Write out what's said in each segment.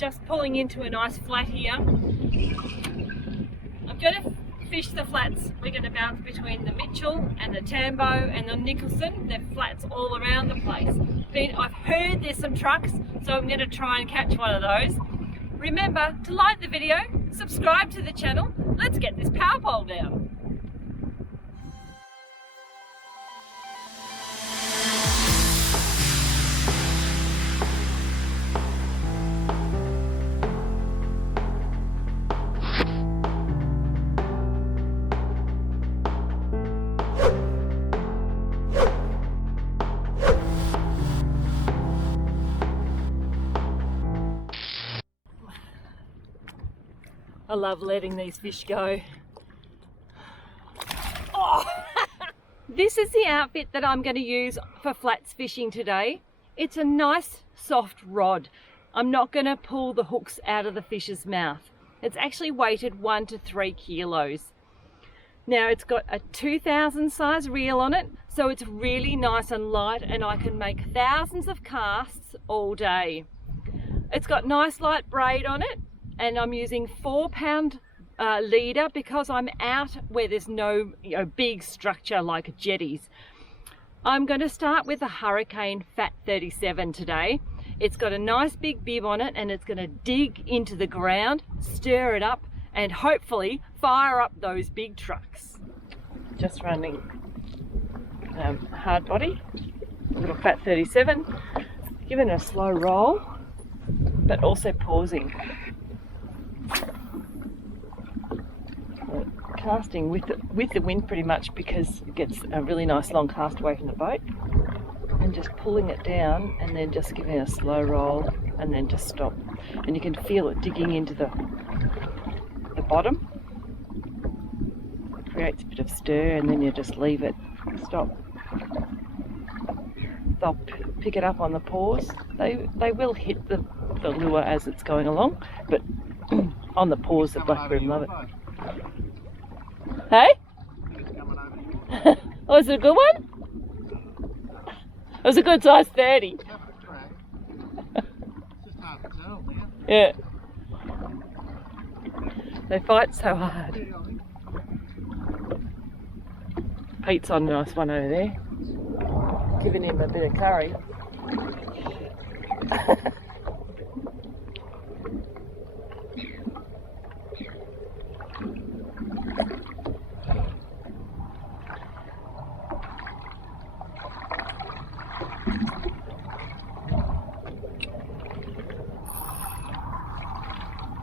just pulling into a nice flat here. I'm going to fish the flats. We're going to bounce between the Mitchell and the Tambo and the Nicholson. They're flats all around the place. But I've heard there's some trucks, so I'm going to try and catch one of those. Remember to like the video, subscribe to the channel. Let's get this power pole down. I love letting these fish go. Oh. This is the outfit that I'm going to use for flats fishing today. It's a nice soft rod. I'm not going to pull the hooks out of the fish's mouth. It's actually weighted 1 to 3 kilos. Now it's got a 2000 size reel on it, so it's really nice and light, and I can make thousands of casts all day. It's got nice light braid on it, and I'm using 4-pound leader because I'm out where there's no big structure like jetties. I'm going to start with a Hurricane Fat 37 today. It's got a nice big bib on it, and it's going to dig into the ground, stir it up, and hopefully fire up those big trucks. Just running hard body, a little Fat 37, giving it a slow roll, but also pausing. Casting with the wind pretty much, because it gets a really nice long cast away from the boat, and just pulling it down and then just giving it a slow roll and then just stop, and you can feel it digging into the bottom. It creates a bit of stir, and then you just leave it stop. They'll pick it up on the pause. They will hit the lure as it's going along, but on the pause the black bream love it. Hey? Was it a good one? It was a good size 30. Yeah. They fight so hard. Pete's on a nice one over there. Giving him a bit of curry.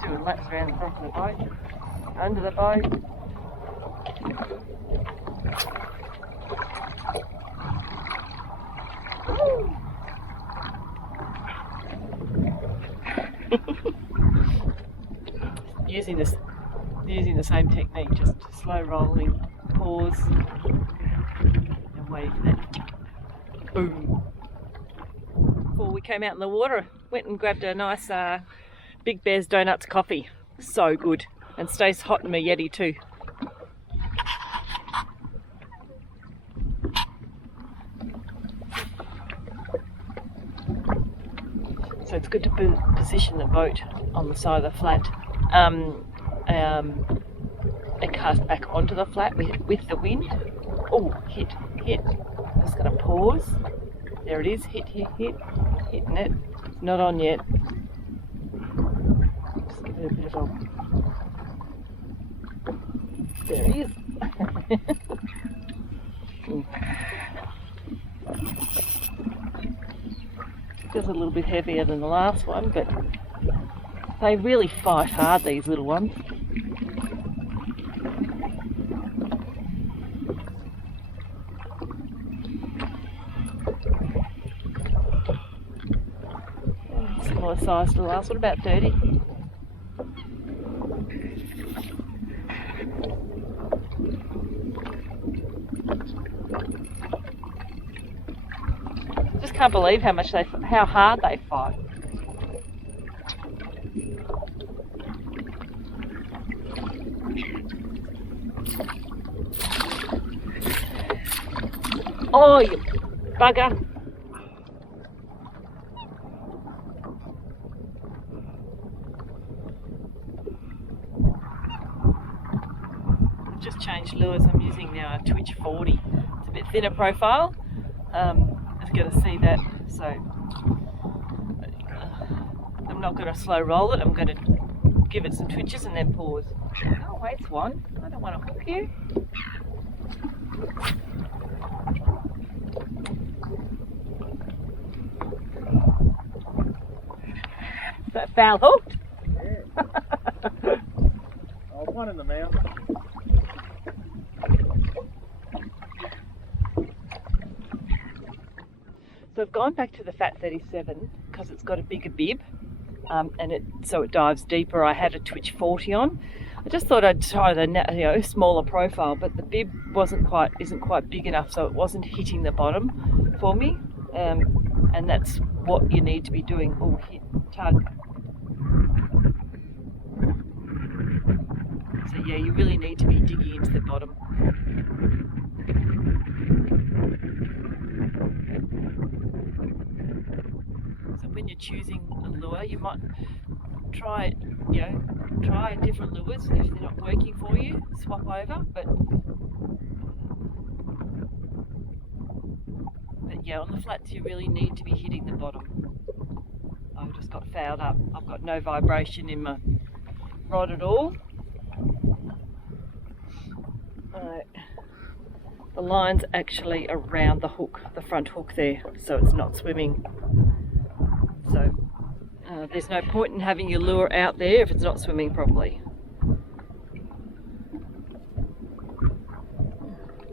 Doing laps around the front of the boat, under the boat. using the same technique, just slow rolling, pause, and waiting for that boom. Before we came out in the water, went and grabbed a nice Big Bear's Donuts coffee. So good, and stays hot in my Yeti too. So it's good to position the boat on the side of the flat and cast back onto the flat with the wind. Oh, hit. Just going to pause. There it is, hitting it. It's not on yet. Just give it a bit of a... There it is. Just a little bit heavier than the last one, but they really fight hard, these little ones. Similar size to the last one, about 30. Just can't believe how hard they fight. Oh, you bugger. just changed lures. I'm using now a Twitch 40. It's a bit thinner profile. It's going to see that, so I'm not going to slow roll it. I'm going to give it some twitches and then pause. Oh, wait, Swan. I don't want to hook you. Is that foul hooked? Yeah. I was one in the mouth. So I've gone back to the Fat 37 because it's got a bigger bib, so it dives deeper. I had a Twitch 40 on. I just thought I'd try the smaller profile, but the bib isn't quite big enough, so it wasn't hitting the bottom for me. And that's what you need to be doing. Oh, hit, tug. So yeah, you really need to be digging into the bottom. So when you're choosing a lure, you might try different lures. If they're not working for you, swap over. But yeah, on the flats you really need to be hitting the bottom. I've just got fouled up. I've got no vibration in my rod at all. The line's actually around the hook, the front hook there, so it's not swimming. So there's no point in having your lure out there if it's not swimming properly.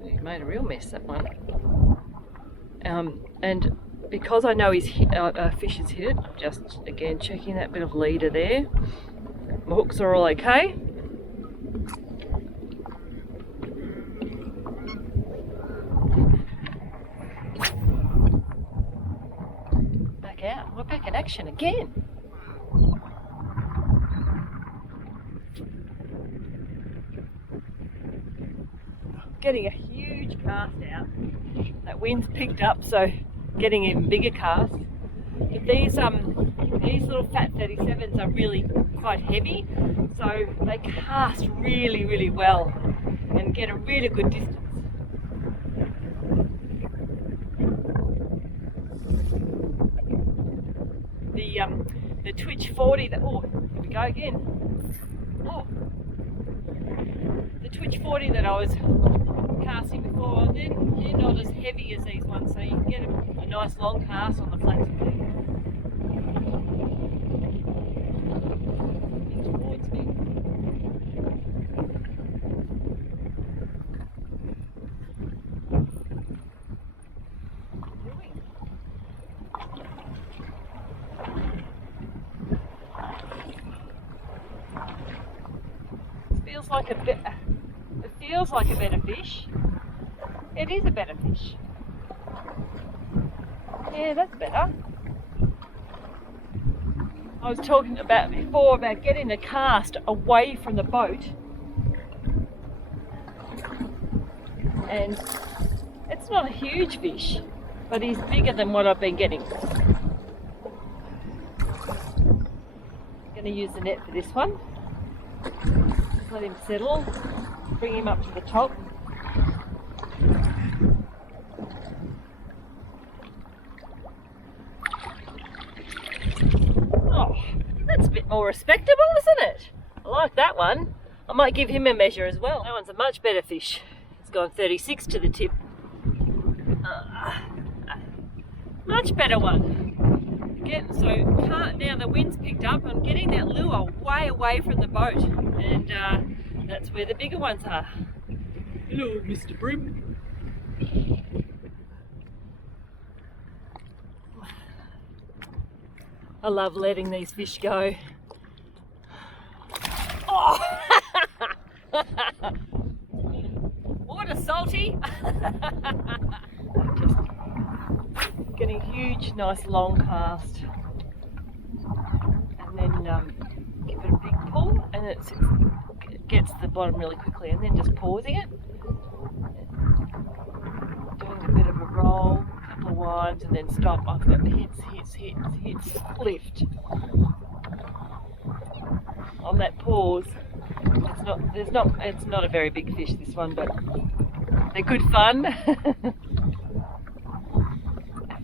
He's made a real mess, that one. And because I know fish has hit it, I'm just again checking that bit of leader there. My hooks are all okay. Back out. We're back in action again. Getting a huge cast out. That wind's picked up, so getting even bigger casts. But these little Fat 37s are really quite heavy, so they cast really, really well and get a really good distance. The Twitch 40, oh, here we go again. Oh, the Twitch 40 that I was casting before, they're not as heavy as these ones, so you can get a nice long cast on the flats. Towards me. It feels like a better fish. It is a better fish. Yeah, that's better. I was talking about before about getting the cast away from the boat, and it's not a huge fish, but he's bigger than what I've been getting. I'm going to use the net for this one. Let him settle, bring him up to the top. Oh, that's a bit more respectable, isn't it? I like that one. I might give him a measure as well. That one's a much better fish. It's gone 36 to the tip. Much better one. Now the wind's picked up. I'm getting that lure way away from the boat, and that's where the bigger ones are. Hello, Mr. Bream. I love letting these fish go. Oh! Water salty. Just getting a huge, nice long cast, and then give it a big pull, and it gets to the bottom really quickly, and then just pausing it, doing a bit of a roll, a couple of winds, and then stop. I've got hits, lift. On that pause, It's not a very big fish, this one, but they're good fun. They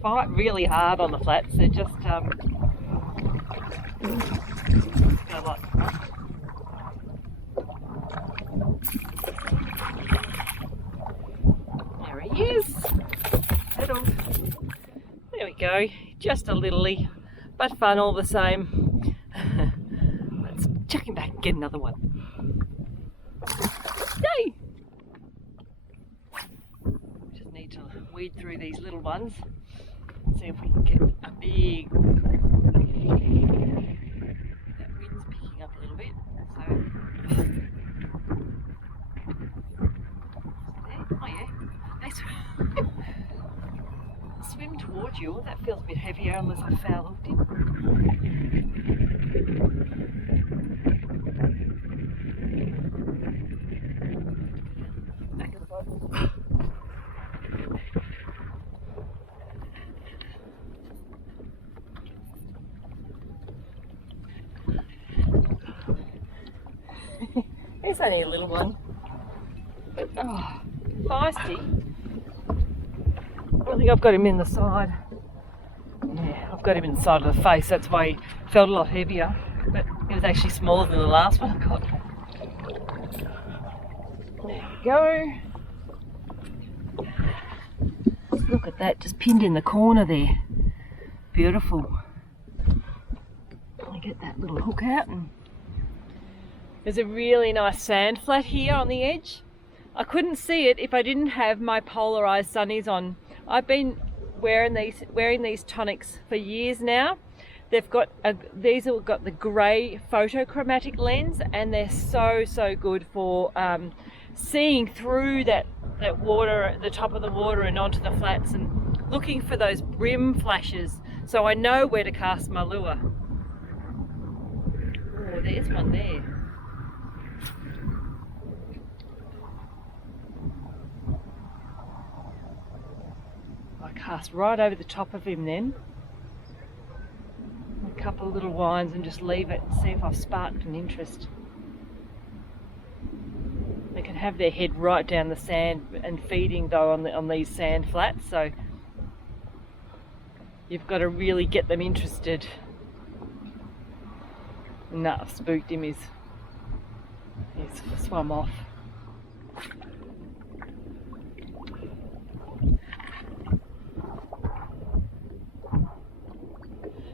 fight really hard on the flats. They're just go like that. There he is. Settled. There we go. Just a littly, but fun all the same. Let's chuck him back and get another one. Yay! Just need to weed through these little ones. See if we can get a big. That wind's picking up a little bit. So. Oh yeah. Nice. Swim towards you. That feels a bit heavier unless I foul hooked him. Back of the boat. It's only a little one, but oh, feisty. I think I've got him in the side. Yeah, I've got him in the side of the face. That's why he felt a lot heavier. But he was actually smaller than the last one I got. There we go. Look at that, just pinned in the corner there. Beautiful. I'll get that little hook out. And there's a really nice sand flat here on the edge. I couldn't see it if I didn't have my polarized sunnies on. I've been wearing these tonics for years now. These have got the grey photochromatic lens, and they're so good for seeing through that water at the top of the water and onto the flats, and looking for those brim flashes, so I know where to cast my lure. Oh, there's one there. Cast right over the top of him then. A couple of little winds and just leave it and see if I've sparked an interest. They can have their head right down the sand and feeding though on these sand flats, so you've got to really get them interested. No, I've spooked him. He's swum off.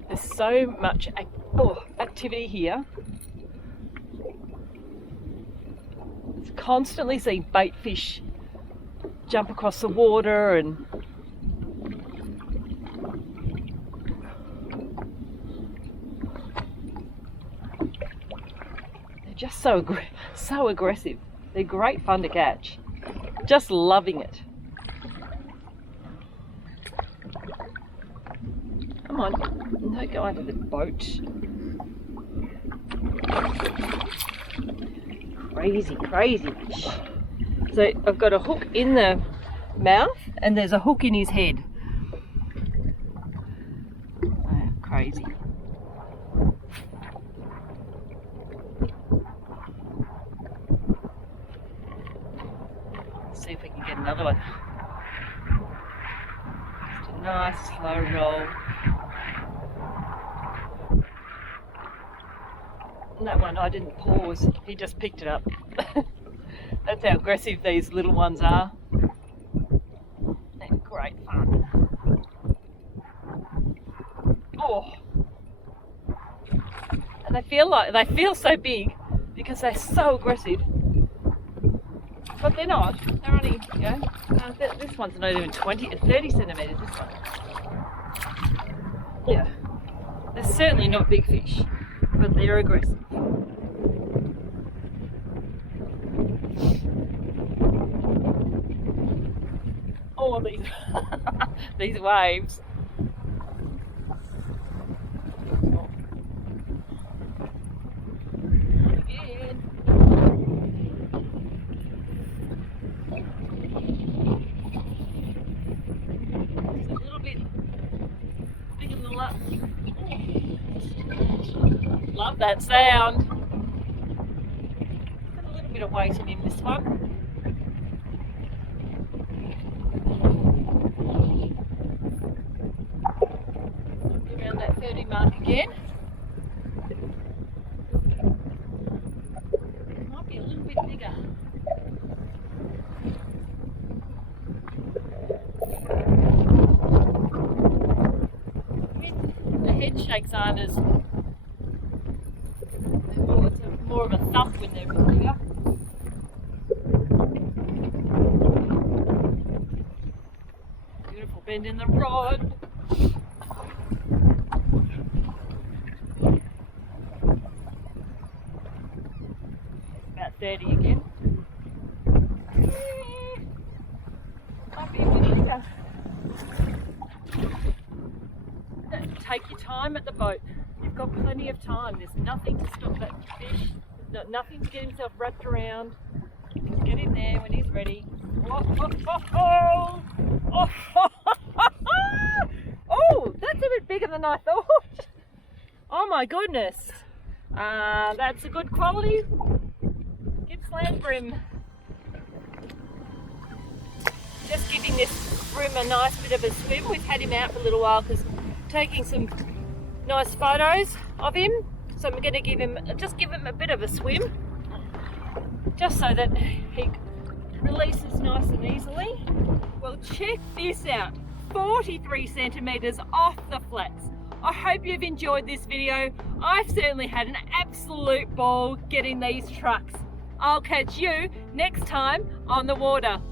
There's so much activity here. It's constantly seeing bait fish jump across the water, and they're just so aggressive. They're great fun to catch. Just loving it. Come on, don't go under the boat. Crazy fish. So I've got a hook in the mouth and there's a hook in his head. Oh, crazy. Let's see if we can get another one. Just a nice slow roll. That one I didn't pause, he just picked it up. That's how aggressive these little ones are. They're great fun. Oh, and they feel so big because they're so aggressive, but they're not. They're only, this one's not even 30 centimetres. This one, yeah, they're certainly not big fish, but they're aggressive. Oh, these waves. Again. It's a little bit bigger than the last. Love that sound. bit of weight in him this one. Around that 30 mark again. Might be a little bit bigger. The head shakes aren't as... it's more of a thump when they're a bit bigger. Beautiful bend in the rod. About 30 again. Might be a bit bigger. Take your time at the boat. You've got plenty of time. There's nothing to stop that fish. Nothing to get himself wrapped around. Just get in there when he's ready. Oh, oh, oh, oh. Oh, oh, that's a bit bigger than I thought. Oh my goodness. That's a good quality Gippsland bream. Just giving this bream a nice bit of a swim. We've had him out for a little while because taking some nice photos of him, so I'm going to give him a bit of a swim, just so that he releases nice and easily. Well, check this out, 43 centimeters off the flats. I hope you've enjoyed this video. I've certainly had an absolute ball getting these trucks. I'll catch you next time on the water.